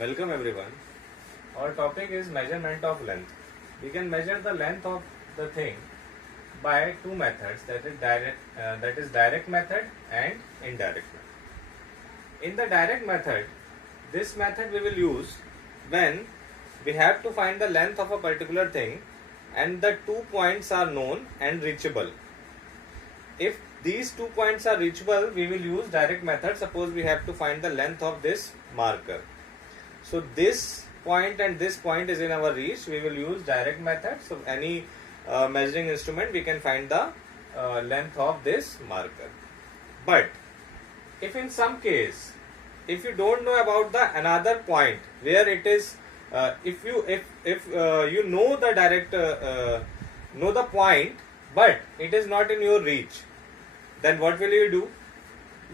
Welcome everyone. Our topic is measurement of length. We can measure the length of the thing by two methods, that is direct method and indirect method. In the direct method, this method we will use when we have to find the length of a particular thing and the 2 points are known and reachable. If these 2 points are reachable, we will use direct method. Suppose we have to find the length of this marker. So this point and this point is in our reach, we will use direct method. So any measuring instrument, we can find the length of this marker. But if in some case, if you don't know about the another point where it is, if you know the direct know the point, but it is not in your reach, then what will you do?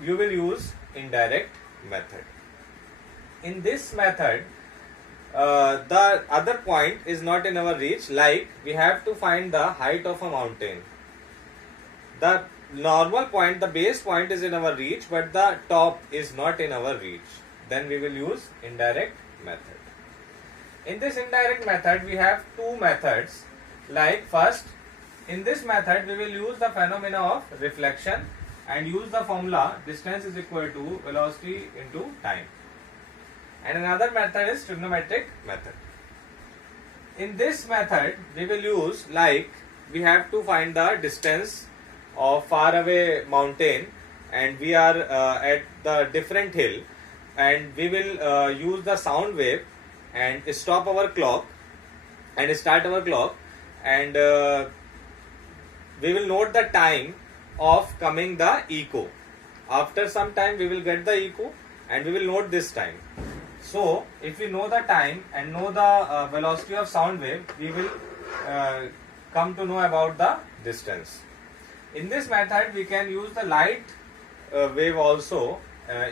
You will use indirect method. In this method, the other point is not in our reach. Like we have to find the height of a mountain. The normal point, the base point is in our reach, but the top is not in our reach. Then we will use indirect method. In this indirect method, we have two methods. Like first, in this method, we will use the phenomena of reflection and use the formula distance is equal to velocity into time. And another method is trigonometric method. In this method, we will use, like we have to find the distance of far away mountain and we are at the different hill, and we will use the sound wave and stop our clock and start our clock, and we will note the time of coming the echo. After some time we will get the echo and we will note this time. So if we know the time and know the velocity of sound wave, we will come to know about the distance. In this method, we can use the light wave also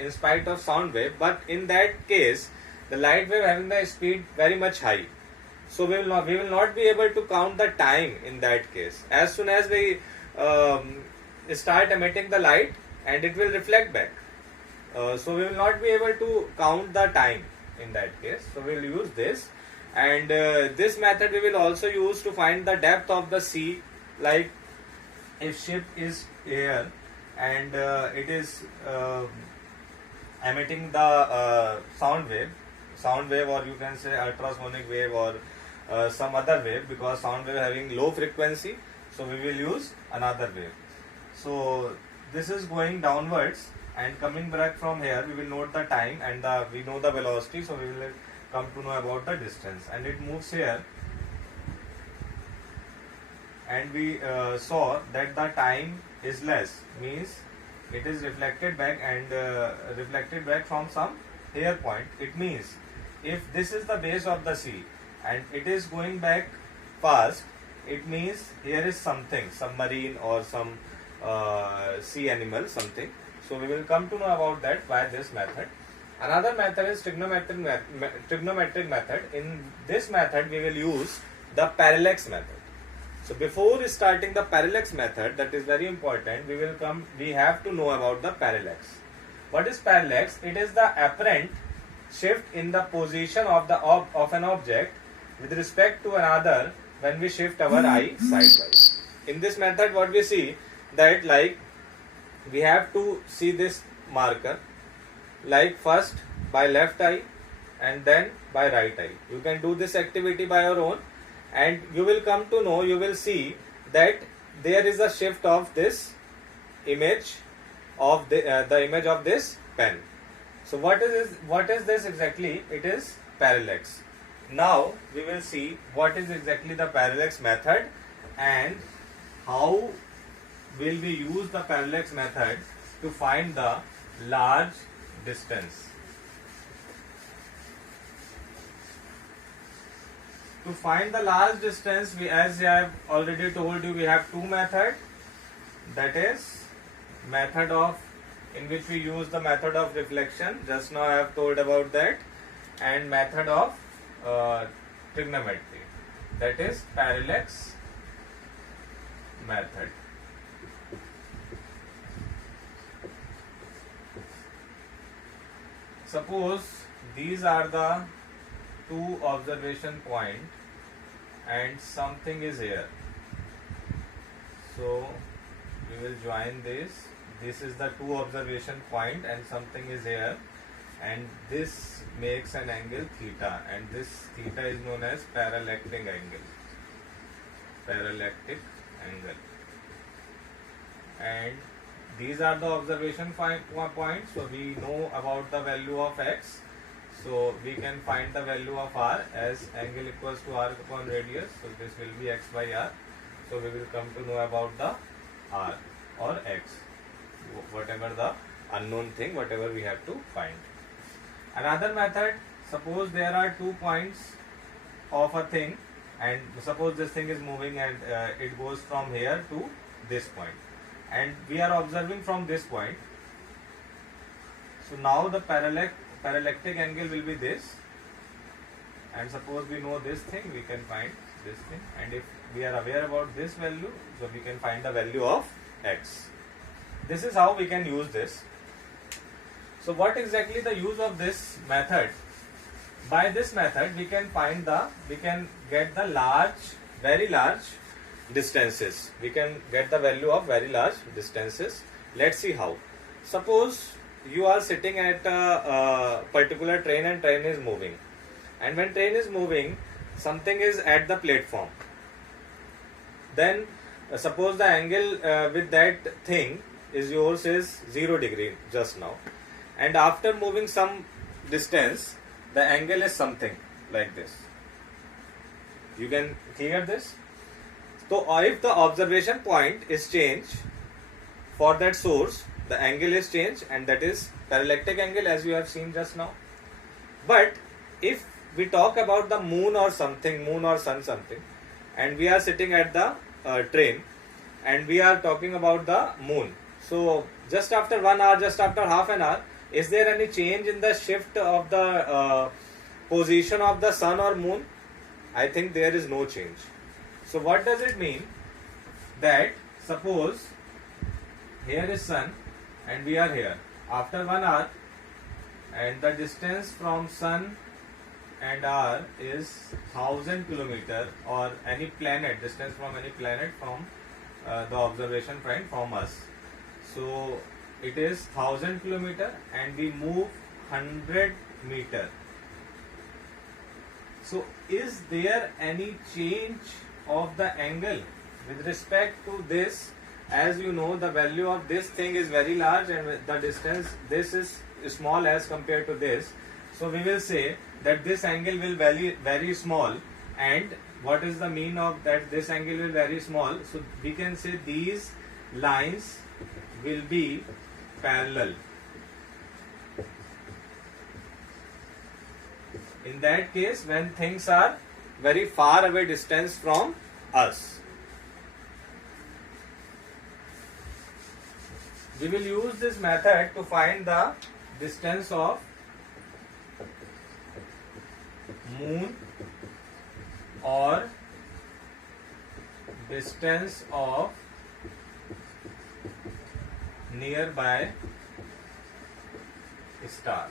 in spite of sound wave, but in that case the light wave having the speed very much high, so we will not be able to count the time in that case. As soon as we start emitting the light, and it will reflect back, so we will not be able to count the time in that case. So we will use this, and this method we will also use to find the depth of the sea. Like if ship is here and it is emitting the sound wave, or you can say ultrasonic wave or some other wave, because sound wave having low frequency, so we will use another wave. So this is going downwards and coming back from here, we will note the time and we know the velocity, so we will come to know about the distance. And it moves here, and we saw that the time is less, means it is reflected back and reflected back from some here point. It means if this is the base of the sea and it is going back fast, it means here is something, submarine or some sea animal, something. So we will come to know about that by this method. Another method is trigonometric method. In this method, we will use the parallax method. So before starting the parallax method, that is very important, we have to know about the parallax. What is parallax? It is the apparent shift in the position of an object with respect to another when we shift our eye sidewise. In this method, what we see that, like we have to see this marker, like first by left eye and then by right eye. You can do this activity by your own, and you will come to know, you will see that there is a shift of this image of the image of this pen. So what is this exactly? It is parallax. Now we will see what is exactly the parallax method and how will we use the parallax method to find the large distance. To find the large distance, as I have already told you, we have two methods. That is method in which we use the method of reflection. Just now I have told about that, and method of trigonometry. That is parallax method. Suppose these are the two observation point and something is here. So we will join this. This is the two observation point and something is here, and this makes an angle theta, and this theta is known as parallactic angle. Parallactic angle. And these are the observation points. So we know about the value of x. So we can find the value of r as angle equals to arc upon radius. So this will be x by r. So we will come to know about the r or x, whatever the unknown thing, whatever we have to find. Another method, suppose there are 2 points of a thing, and suppose this thing is moving and it goes from here to this point, and we are observing from this point. So now the parallactic angle will be this, and suppose we know this thing, we can find this thing, and if we are aware about this value, so we can find the value of x. This is how we can use this. So what exactly the use of this method? By this method we can get the very large distances. We can get the value of very large distances. Let's see how. Suppose you are sitting at a particular train and train is moving, and when train is moving, something is at the platform. Then suppose the angle with that thing is yours is 0 degree just now, and after moving some distance the angle is something like this. You can clear this? So if the observation point is changed for that source, the angle is changed, and that is parallactic angle, as you have seen just now. But if we talk about the moon or something, moon or sun something, and we are sitting at the train and we are talking about the moon, so just after 1 hour, just after half an hour, is there any change in the shift of the position of the sun or moon? I think there is no change. So what does it mean? That suppose here is sun and we are here. After 1 hour, and the distance from sun and r is 1000 kilometer, or any planet, distance from any planet from the observation point from us. So it is 1000 kilometer and we move 100 meter. So is there any change of the angle with respect to this? As you know, the value of this thing is very large and the distance this is small as compared to this. So we will say that this angle will be very small, and what is the mean of that this angle will be very small? So we can say these lines will be parallel. In that case, when things are very far away distance from us, we will use this method to find the distance of moon or distance of nearby star.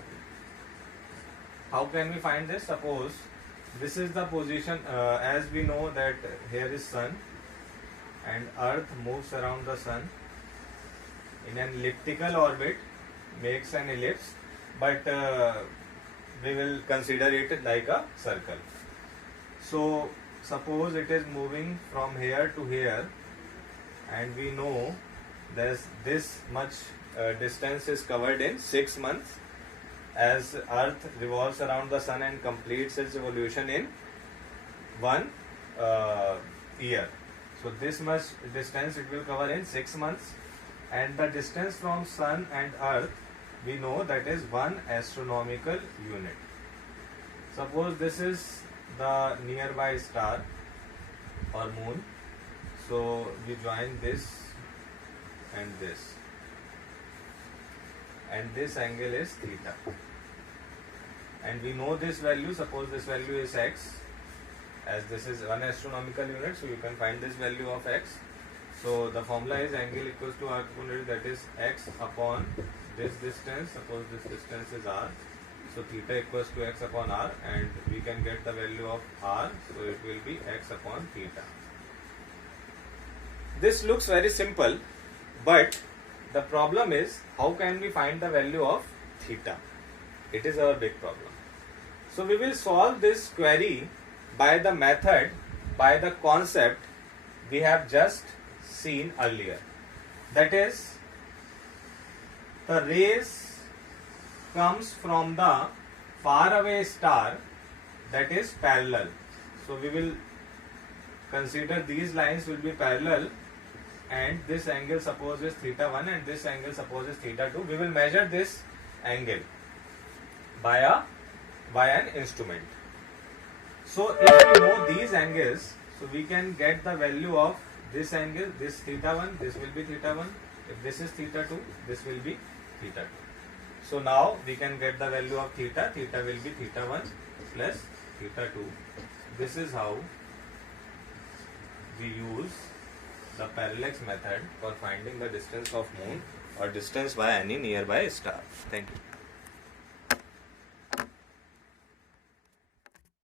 How can we find this? Suppose this is the position, as we know that here is sun and earth moves around the sun in an elliptical orbit, makes an ellipse, but we will consider it like a circle. So suppose it is moving from here to here, and we know there's this much distance is covered in 6 months, as earth revolves around the sun and completes its evolution in 1 year. So this much distance it will cover in 6 months, and the distance from sun and earth we know that is 1 astronomical unit. Suppose this is the nearby star or moon, so we join this and this, and this angle is theta, and we know this value. Suppose this value is x, as this is 1 astronomical unit, so you can find this value of x. So the formula is angle equals to arc upon radius, that is x upon this distance. Suppose this distance is r, So theta equals to x upon r, and we can get the value of r, so it will be x upon theta. This looks very simple, but the problem is how can we find the value of theta? It is our big problem. So we will solve this query by the method, by the concept we have just seen earlier. That is, the rays comes from the far away star, that is parallel. So we will consider these lines will be parallel, and this angle suppose is theta 1 and this angle suppose is theta 2. We will measure this angle by an instrument. So if we know these angles, so we can get the value of this angle, this theta 1, this will be theta 1. If this is theta 2, this will be theta 2. So now we can get the value of theta. Theta will be theta 1 plus theta 2. This is how we use the parallax method for finding the distance of moon or distance by any nearby star. Thank you.